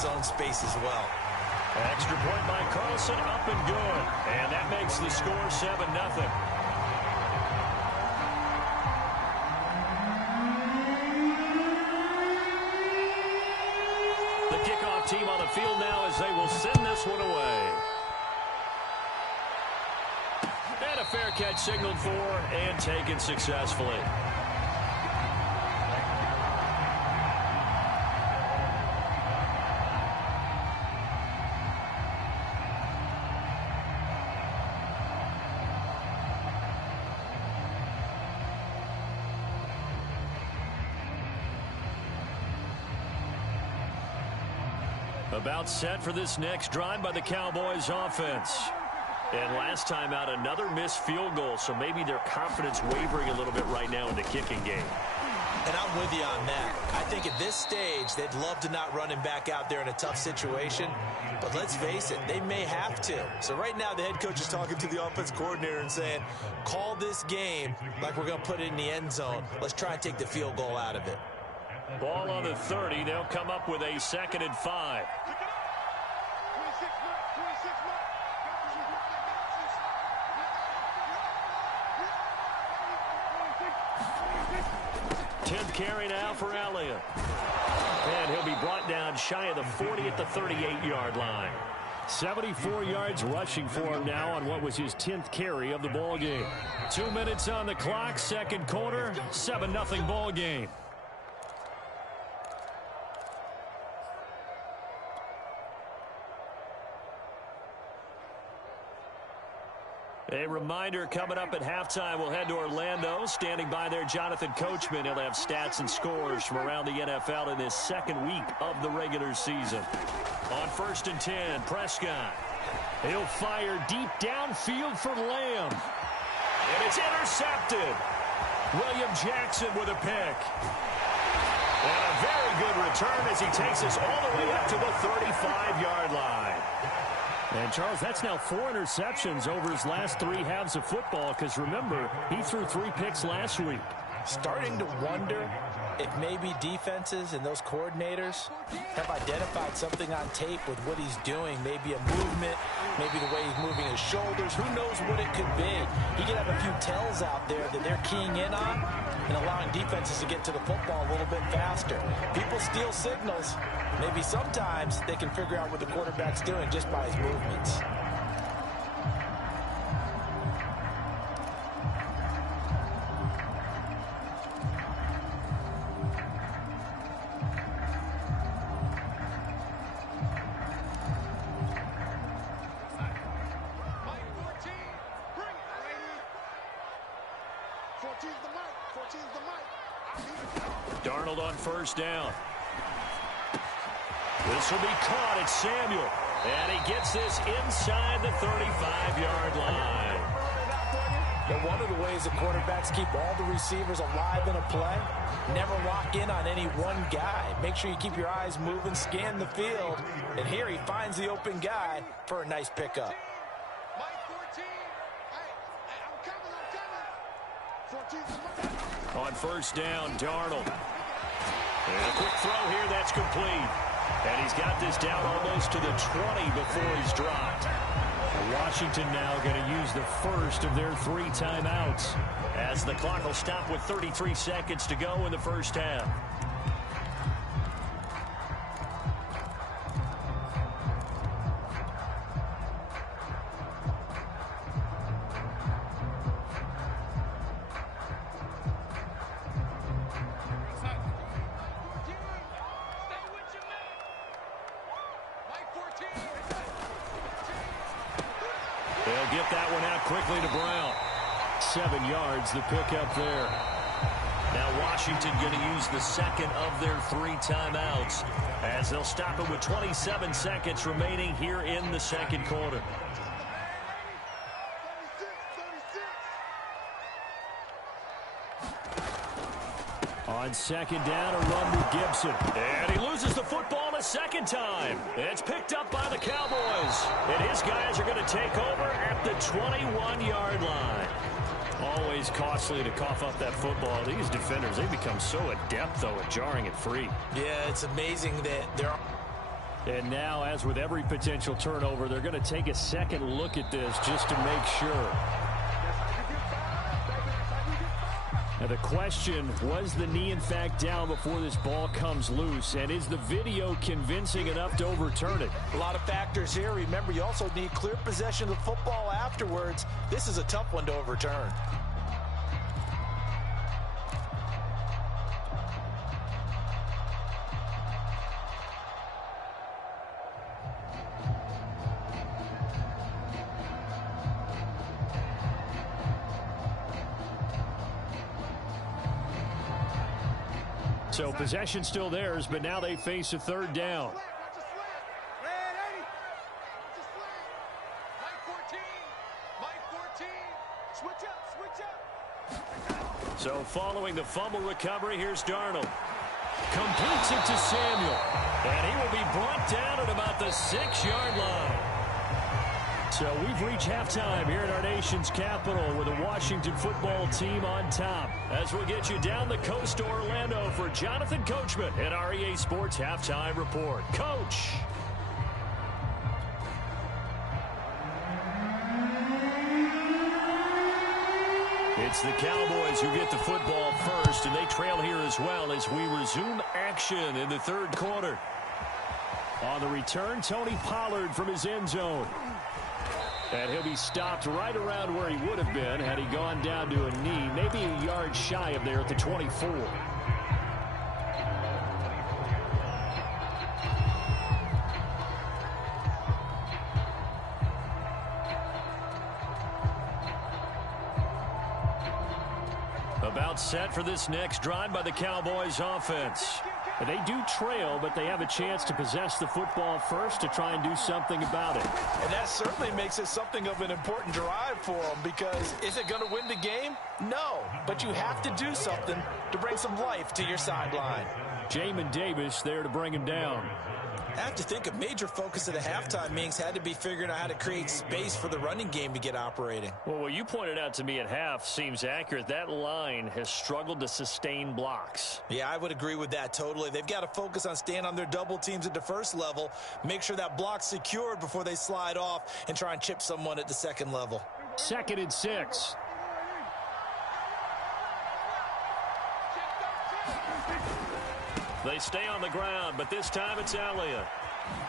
his own space as well. Extra point by Carlson, up and good. And that makes the score 7-0. The kickoff team on the field now as they will send this one away. And a fair catch signaled for and taken successfully. About set for this next drive by the Cowboys offense. And last time out, another missed field goal, so maybe their confidence wavering a little bit right now in the kicking game. And I'm with you on that. I think at this stage, they'd love to not run him back out there in a tough situation. But let's face it, they may have to. So right now, the head coach is talking to the offense coordinator and saying, call this game like we're going to put it in the end zone. Let's try and take the field goal out of it. Ball on the 30. They'll come up with a 2nd and 5. Carry now for Elliott. And he'll be brought down shy of the 40 at the 38-yard line. 74 yards rushing for him now on what was his 10th carry of the ball game. 2 minutes on the clock, second quarter, 7-0 ball game. A reminder, coming up at halftime, we'll head to Orlando. Standing by there, Jonathan Coachman. He'll have stats and scores from around the NFL in this second week of the regular season. On 1st and 10, Prescott. He'll fire deep downfield for Lamb. And it's intercepted. William Jackson with a pick. And a very good return as he takes us all the way up to the 35-yard line. And, Charles, that's now 4 interceptions over his last 3 halves of football because, remember, he threw 3 picks last week. Starting to wonder if maybe defenses and those coordinators have identified something on tape with what he's doing. Maybe a movement, maybe the way he's moving his shoulders. Who knows what it could be? He could have a few tells out there that they're keying in on and allowing defenses to get to the football a little bit faster. People steal signals. Maybe sometimes they can figure out what the quarterback's doing just by his movements. Darnold on 1st down. This will be caught at Samuel. And he gets this inside the 35-yard line. But one of the ways the quarterbacks keep all the receivers alive in a play, never lock in on any one guy. Make sure you keep your eyes moving, scan the field. And here he finds the open guy for a nice pickup. On 1st down, Darnold. And a quick throw here, that's complete. And he's got this down almost to the 20 before he's dropped. Washington now going to use the first of their 3 timeouts as the clock will stop with 33 seconds to go in the first half. They'll get that one out quickly to Brown. 7 yards, the pickup there. Now Washington going to use the second of their 3 timeouts as they'll stop it with 27 seconds remaining here in the second quarter. On 2nd down, a run with Gibson. And he loses the football a second time. It's picked up by the Cowboys. And his guys are going to take over at the 21-yard line. Always costly to cough up that football. These defenders, they become so adept, though, at jarring it free. Yeah, it's amazing that they're... And now, as with every potential turnover, they're going to take a second look at this just to make sure. Now the question, was the knee in fact down before this ball comes loose? And is the video convincing enough to overturn it? A lot of factors here. Remember, you also need clear possession of the football afterwards. This is a tough one to overturn. So possession still theirs, but now they face a third down. So following the fumble recovery, here's Darnold. Completes it to Samuel. And he will be brought down at about the 6-yard line. So we've reached halftime here in our nation's capital with the Washington football team on top. As we'll get you down the coast to Orlando for Jonathan Coachman at our EA Sports Halftime Report. Coach. It's the Cowboys who get the football first, and they trail here as well as we resume action in the third quarter. On the return, Tony Pollard from his end zone. And he'll be stopped right around where he would have been had he gone down to a knee, maybe a yard shy of there at the 24. About set for this next drive by the Cowboys offense. And they do trail, but they have a chance to possess the football first to try and do something about it. And that certainly makes it something of an important drive for them, because is it going to win the game? No, but you have to do something to bring some life to your sideline. Jamin Davis there to bring him down. I have to think a major focus of the halftime meetings had to be figuring out how to create space for the running game to get operating. Well, what you pointed out to me at half seems accurate. That line has struggled to sustain blocks. Yeah, I would agree with that totally. They've got to focus on staying on their double teams at the first level, make sure that block's secured before they slide off and try and chip someone at the second level. 2nd and 6. They stay on the ground, but this time it's Elliott.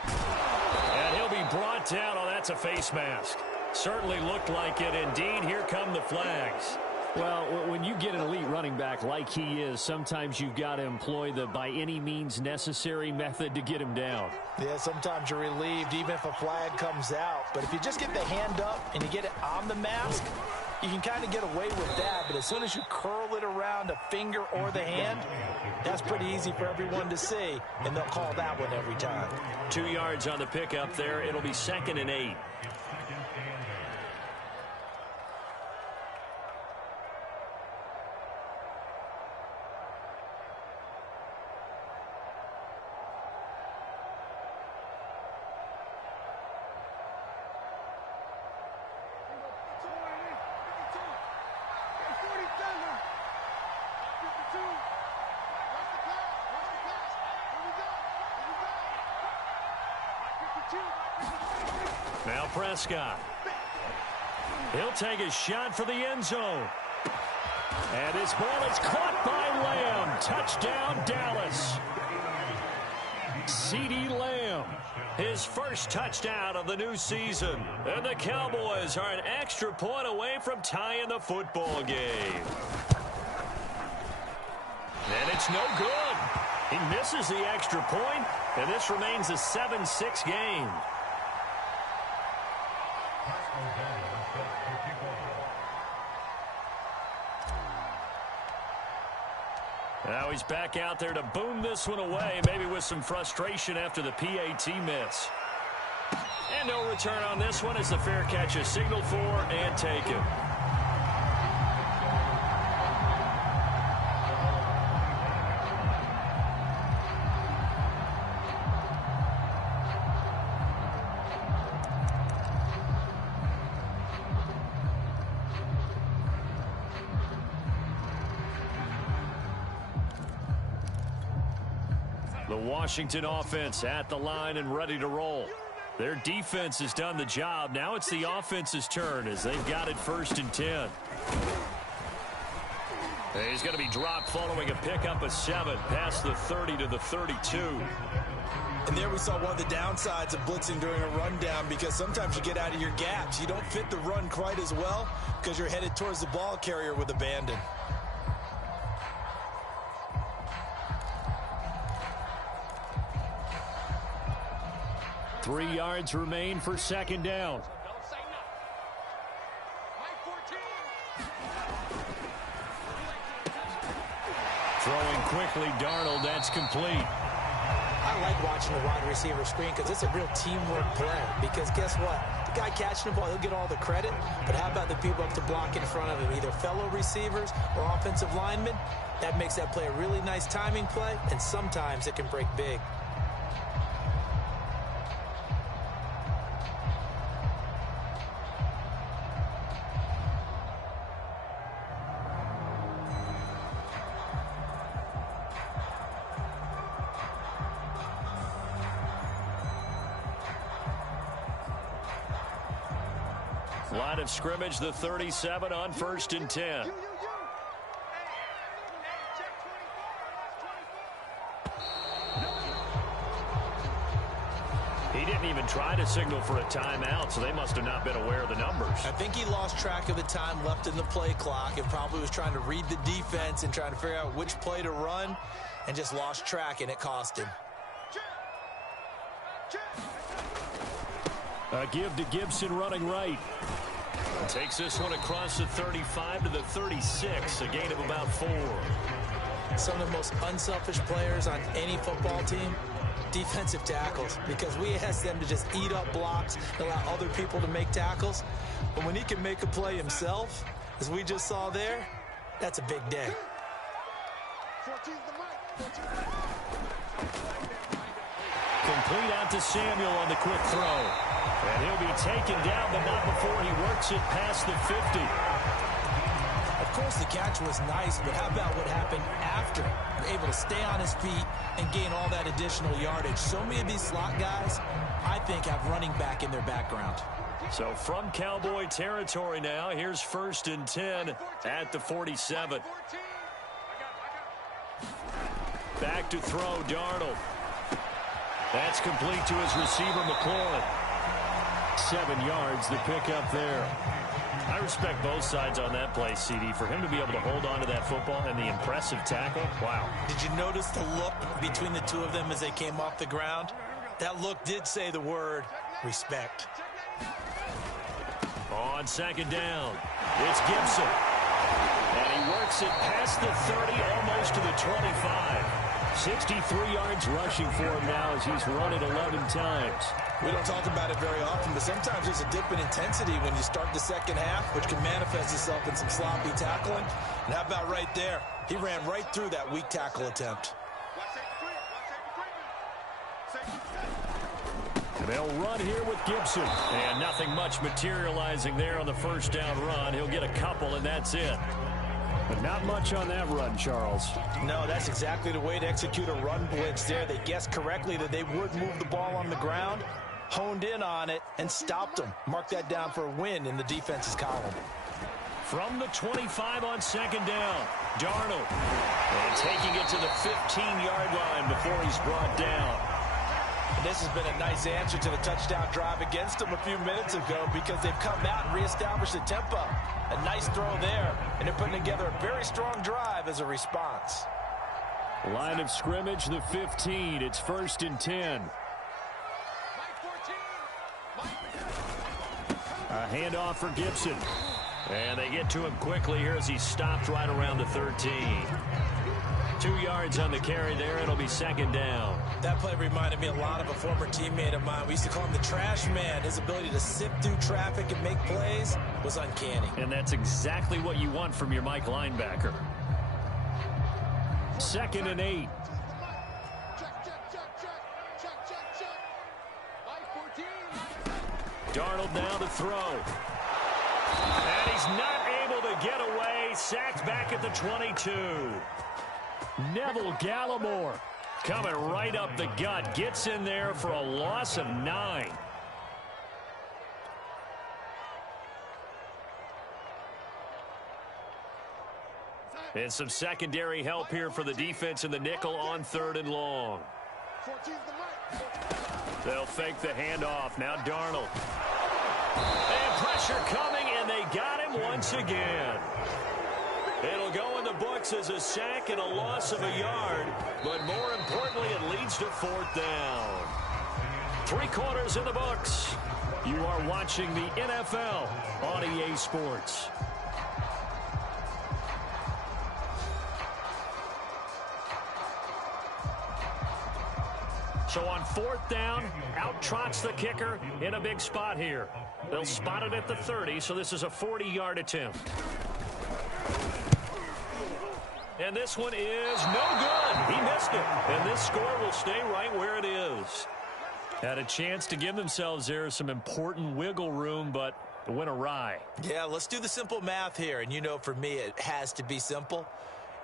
And he'll be brought down. Oh, that's a face mask. Certainly looked like it. Indeed, here come the flags. Well, when you get an elite running back like he is, sometimes you've got to employ the by any means necessary method to get him down. Yeah, sometimes you're relieved even if a flag comes out. But if you just get the hand up and you get it on the mask, you can kind of get away with that. But as soon as you curl it around a finger or the hand, that's pretty easy for everyone to see, and they'll call that one every time. 2 yards on the pickup there. It'll be 2nd and 8. Now Prescott. He'll take a shot for the end zone. And this ball is caught by Lamb. Touchdown, Dallas. CeeDee Lamb, his first touchdown of the new season. And the Cowboys are an extra point away from tying the football game. And it's no good. He misses the extra point, and this remains a 7-6 game. Now he's back out there to boom this one away, maybe with some frustration after the PAT miss. And no return on this one as the fair catch is signaled for and taken. The Washington offense at the line and ready to roll. Their defense has done the job. Now it's the offense's turn as they've got it 1st and 10. He's going to be dropped following a pickup of 7 past the 30 to the 32. And there we saw one of the downsides of blitzing during a rundown, because sometimes you get out of your gaps. You don't fit the run quite as well because you're headed towards the ball carrier with abandon. Three yards remain for 2nd down. Throwing quickly, Darnold, that's complete. I like watching the wide receiver screen because it's a real teamwork play. Because guess what? The guy catching the ball, he'll get all the credit. But how about the people up to block in front of him, either fellow receivers or offensive linemen? That makes that play a really nice timing play, and sometimes it can break big. Line of scrimmage, the 37 on 1st and 10. He didn't even try to signal for a timeout, so they must have not been aware of the numbers. I think he lost track of the time left in the play clock and probably was trying to read the defense and trying to figure out which play to run, and just lost track, and it cost him. A give to Gibson running right. Takes this one across the 35 to the 36, a gain of about 4. Some of the most unselfish players on any football team, defensive tackles, because we ask them to just eat up blocks and allow other people to make tackles. But when he can make a play himself, as we just saw there, that's a big day. Complete out to Samuel on the quick throw. And he'll be taken down, but not before he works it past the 50. Of course, the catch was nice, but how about what happened after? Able to stay on his feet and gain all that additional yardage. So many of these slot guys, I think, have running back in their background. So from Cowboy territory now, here's 1st and 10 at the 47. Back to throw, Darnold. That's complete to his receiver, McLaurin. 7 yards, the pickup there. I respect both sides on that play, CD. For him to be able to hold on to that football and the impressive tackle, wow. Did you notice the look between the two of them as they came off the ground? That look did say the word respect. On 2nd down, it's Gibson. And he works it past the 30, almost to the 25. 63 yards rushing for him now as he's run it 11 times. We don't talk about it very often, but sometimes there's a dip in intensity when you start the second half, which can manifest itself in some sloppy tackling. And how about right there? He ran right through that weak tackle attempt. They'll run here with Gibson. And nothing much materializing there on the 1st down run. He'll get a couple, and that's it. But not much on that run, Charles. No, that's exactly the way to execute a run blitz there. They guessed correctly that they would move the ball on the ground, honed in on it, and stopped them. Mark that down for a win in the defense's column. From the 25 on 2nd down, Darnold. And taking it to the 15-yard line before he's brought down. And this has been a nice answer to the touchdown drive against them a few minutes ago, because they've come out and reestablished the tempo. A nice throw there, and they're putting together a very strong drive as a response. Line of scrimmage, the 15. It's 1st and 10. A handoff for Gibson. And they get to him quickly here as he stopped right around the 13. 2 yards on the carry there. It'll be 2nd down. That play reminded me a lot of a former teammate of mine. We used to call him the trash man. His ability to sift through traffic and make plays was uncanny. And that's exactly what you want from your Mike linebacker. 2nd and 8. Darnold now to throw. And he's not able to get away. Sacked back at the 22. Neville Gallimore. Coming right up the gut. Gets in there for a loss of 9. And some secondary help here for the defense in the nickel on 3rd and long. They'll fake the handoff. Now Darnold. And pressure coming, and they got him once again. It'll go in the books as a sack and a loss of a yard, but more importantly, it leads to 4th down. 3 quarters in the books. You are watching the NFL on EA Sports. So on 4th down, out trots the kicker in a big spot here. They'll spot it at the 30, so this is a 40-yard attempt. And this one is no good. He missed it. And this score will stay right where it is. Had a chance to give themselves there some important wiggle room, but it went awry. Yeah, let's do the simple math here. And you know, for me, it has to be simple.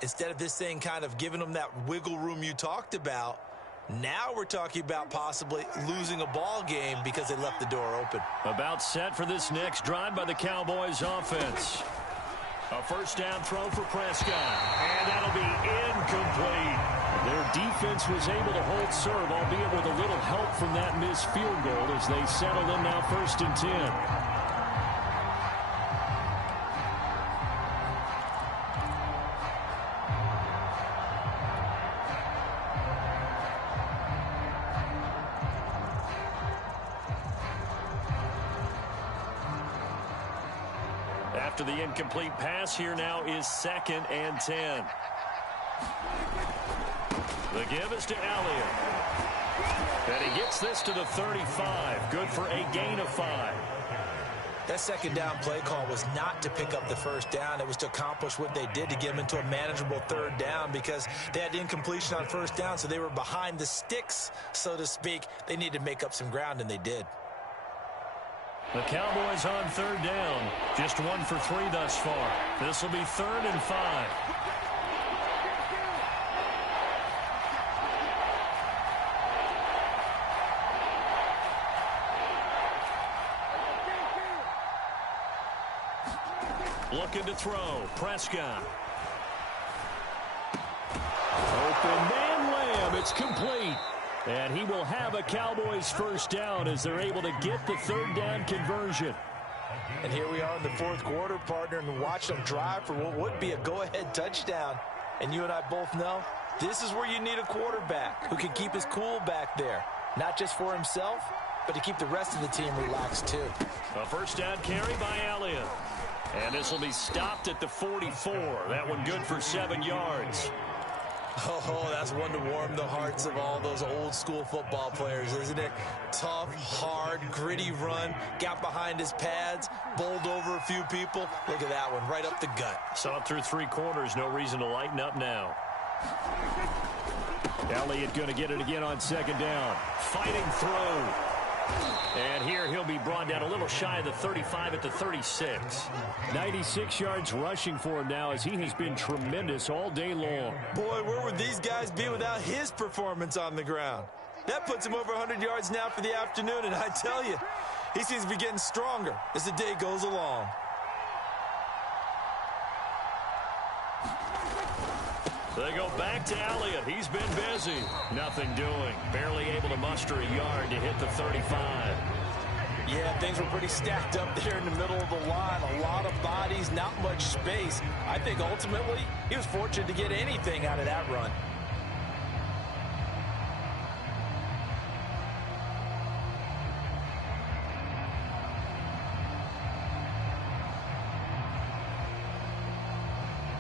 Instead of this thing kind of giving them that wiggle room you talked about, now we're talking about possibly losing a ball game because they left the door open. About set for this next drive by the Cowboys offense. A 1st down throw for Prescott. And that'll be incomplete. Their defense was able to hold serve, albeit with a little help from that missed field goal as they settle in now 1st and 10. After the incomplete pass, here now is 2nd and 10. The give is to Elliott. And he gets this to the 35. Good for a gain of 5. That 2nd down play call was not to pick up the 1st down. It was to accomplish what they did to get them into a manageable 3rd down because they had incompletion on 1st down, so they were behind the sticks, so to speak. They needed to make up some ground, and they did. The Cowboys on 3rd down. Just 1 for 3 thus far. This will be 3rd and 5. Looking to throw. Prescott. Open man Lamb. It's complete. And he will have a Cowboys 1st down as they're able to get the 3rd down conversion. And here we are in the 4th quarter, partner, and watch them drive for what would be a go-ahead touchdown. And you and I both know this is where you need a quarterback who can keep his cool back there. Not just for himself, but to keep the rest of the team relaxed too. A 1st down carry by Elliott. And this will be stopped at the 44. That one good for 7 yards. Oh, that's one to warm the hearts of all those old school football players, isn't it? Tough, hard, gritty run, got behind his pads, bowled over a few people. Look at that one, right up the gut. Saw it through 3 quarters, no reason to lighten up now. Elliott going to get it again on 2nd down. Fighting through. And here he'll be brought down a little shy of the 35 at the 36. 96 yards rushing for him now as he has been tremendous all day long. Boy, where would these guys be without his performance on the ground? That puts him over 100 yards now for the afternoon, and I tell you, he seems to be getting stronger as the day goes along. They go back to Elliott. He's been busy. Nothing doing. Barely able to muster a yard to hit the 35. Yeah, things were pretty stacked up there in the middle of the line. A lot of bodies, not much space. I think ultimately he was fortunate to get anything out of that run.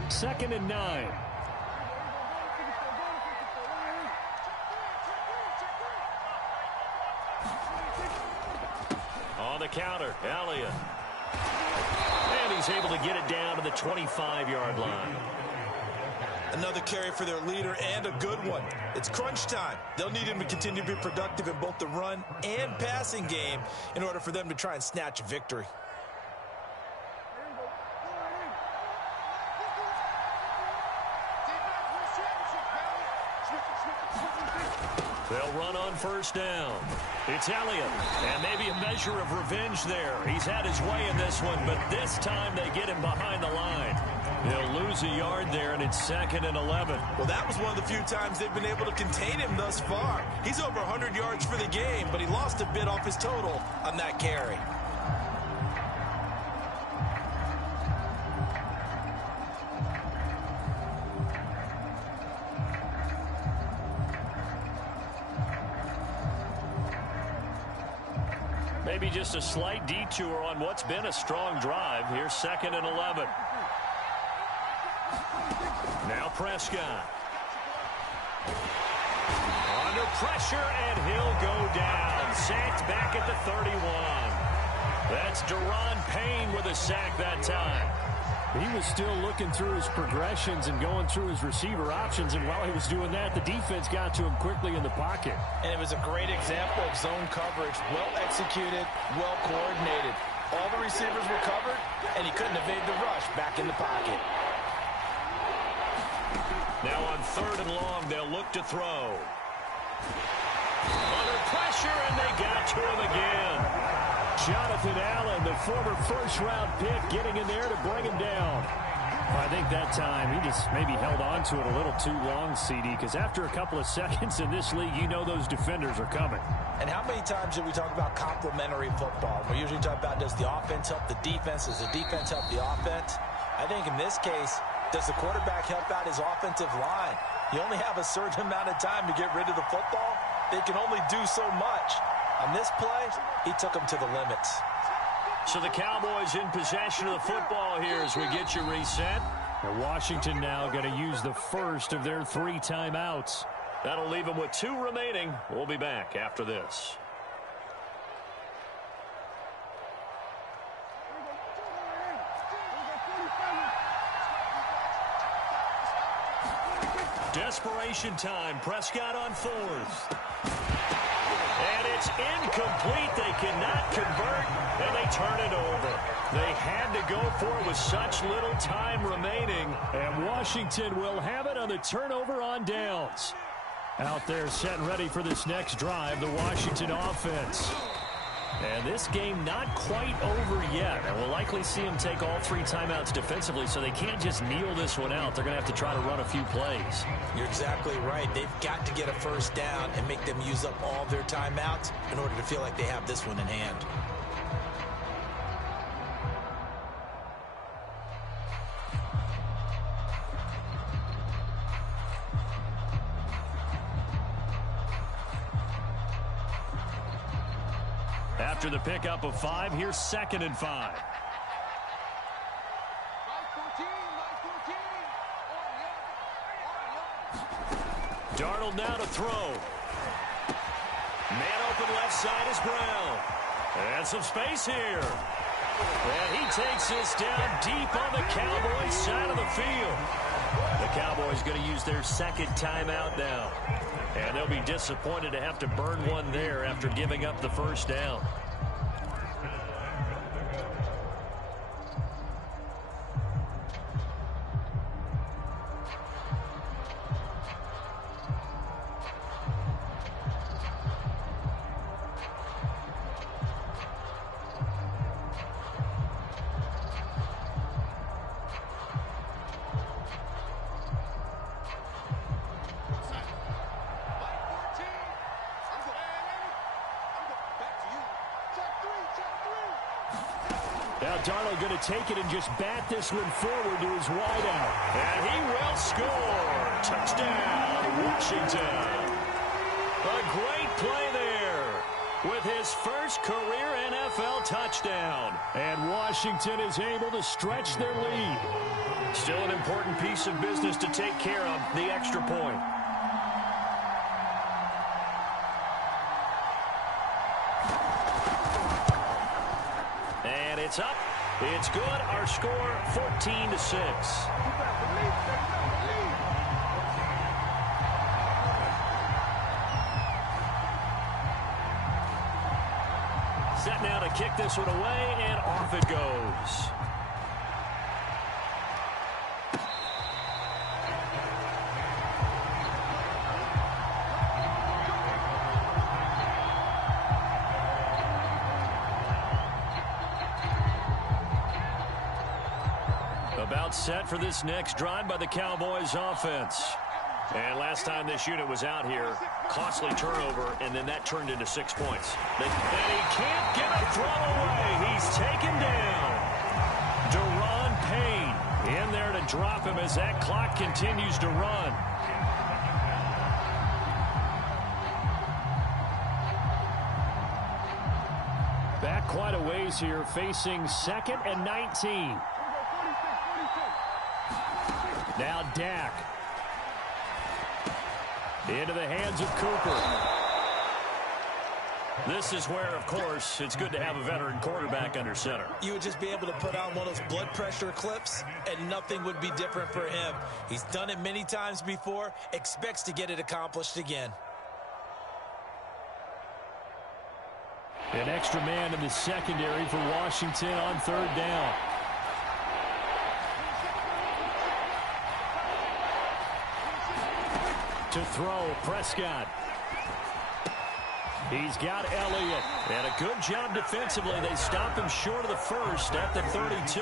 Second and 9. On the counter, Elliott. And he's able to get it down to the 25-yard line. Another carry for their leader and a good one. It's crunch time. They'll need him to continue to be productive in both the run and passing game in order for them to try and snatch a victory. first down. It's Elliott, and maybe a measure of revenge there. He's had his way in this one, but this time they get him behind the line. They'll lose a yard there, and it's 2nd and 11. Well, that was one of the few times they've been able to contain him thus far. He's over 100 yards for the game, but he lost a bit off his total on that carry. Maybe just a slight detour on what's been a strong drive. Here's 2nd and 11. Now Prescott. Under pressure, and he'll go down. Sacked back at the 31. That's Daron Payne with a sack that time. He was still looking through his progressions and going through his receiver options, and while he was doing that, the defense got to him quickly in the pocket. And it was a great example of zone coverage. Well executed, well coordinated. All the receivers were covered, and he couldn't evade the rush back in the pocket. Now on 3rd and long, they'll look to throw. Under pressure, and they got to him again. Jonathan Allen, the former first-round pick, getting in there to bring him down. I think that time he just maybe held on to it a little too long, CD, because after a couple of seconds in this league, you know those defenders are coming. And how many times did we talk about complementary football? We usually talk about, does the offense help the defense? Does the defense help the offense? I think in this case, does the quarterback help out his offensive line? You only have a certain amount of time to get rid of the football. They can only do so much. On this play, he took them to the limits. So the Cowboys in possession of the football here as we get you reset. And Washington now going to use the first of their 3 timeouts. That'll leave them with 2 remaining. We'll be back after this. Desperation time. Prescott on 4th. And it's incomplete. They cannot convert, and they turn it over. They had to go for it with such little time remaining. And Washington will have it on the turnover on downs. Out there set and ready for this next drive, the Washington offense. And this game not quite over yet. And we'll likely see them take all 3 timeouts defensively, so they can't just kneel this one out. They're going to have to try to run a few plays. You're exactly right. They've got to get a first down and make them use up all their timeouts in order to feel like they have this one in hand. After the pickup of 5, here's 2nd and 5. Darnold now to throw. Man open left side is Brown. And some space here. And he takes this down deep on the Cowboys side of the field. The Cowboys going to use their 2nd timeout now. And they'll be disappointed to have to burn one there after giving up the first down. Now Darnold going to take it and just bat this one forward to his wideout. And he will score. Touchdown, Washington. A great play there with his first career NFL touchdown. And Washington is able to stretch their lead. Still an important piece of business to take care of, the extra point. And it's up. It's good. Our score, 14-6. Set now to kick this one away, and off it goes. Timeout set for this next drive by the Cowboys offense. And last time this unit was out here, costly turnover, and then that turned into 6 points. And he can't get a throw away. He's taken down. Deron Payne in there to drop him as that clock continues to run. Back quite a ways here, facing 2nd and 19. Now Dak. Into the hands of Cooper. This is where, of course, it's good to have a veteran quarterback under center. You would just be able to put on one of those blood pressure clips, and nothing would be different for him. He's done it many times before, expects to get it accomplished again. An extra man in the secondary for Washington on 3rd down. To throw, Prescott. He's got Elliott. And a good job defensively. They stop him short of the first at the 32.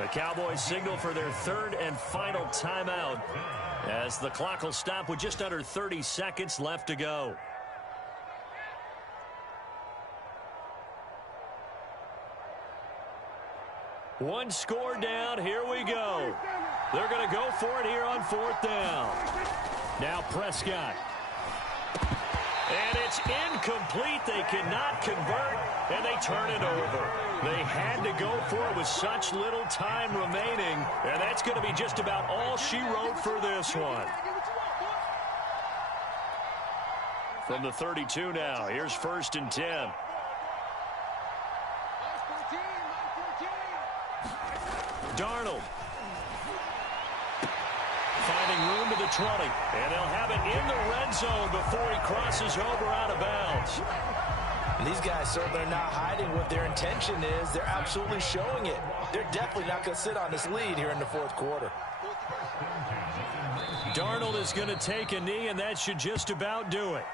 The Cowboys signal for their 3rd and final timeout as the clock will stop with just under 30 seconds left to go. One score down. Here we go. They're going to go for it here on 4th down. Now Prescott. And it's incomplete. They cannot convert, and they turn it over. They had to go for it with such little time remaining, and that's going to be just about all she wrote for this one. From the 32 now, here's 1st and 10. Darnold. Finding room to the 20. And they'll have it in the red zone before he crosses over out of bounds. And these guys certainly are not hiding what their intention is. They're absolutely showing it. They're definitely not going to sit on this lead here in the 4th quarter. Darnold is going to take a knee, and that should just about do it.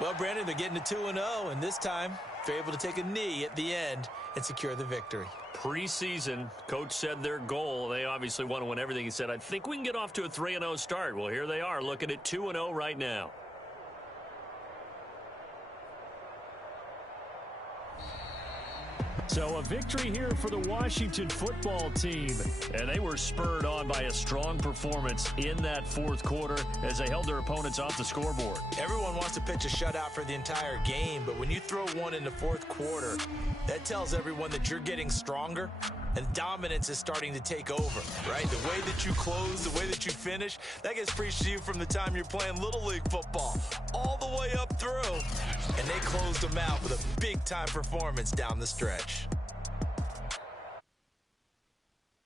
Well, Brandon, they're getting to 2-0, and this time they're able to take a knee at the end and secure the victory. Preseason, coach said their goal, they obviously want to win everything. He said, I think we can get off to a 3-0 start. Well, here they are looking at 2-0 right now. So a victory here for the Washington football team. And they were spurred on by a strong performance in that 4th quarter as they held their opponents off the scoreboard. Everyone wants to pitch a shutout for the entire game, but when you throw one in the 4th quarter, that tells everyone that you're getting stronger and dominance is starting to take over, right? The way that you close, the way that you finish, that gets preached to you from the time you're playing Little League football all the way up through. And they closed them out with a big-time performance down the stretch.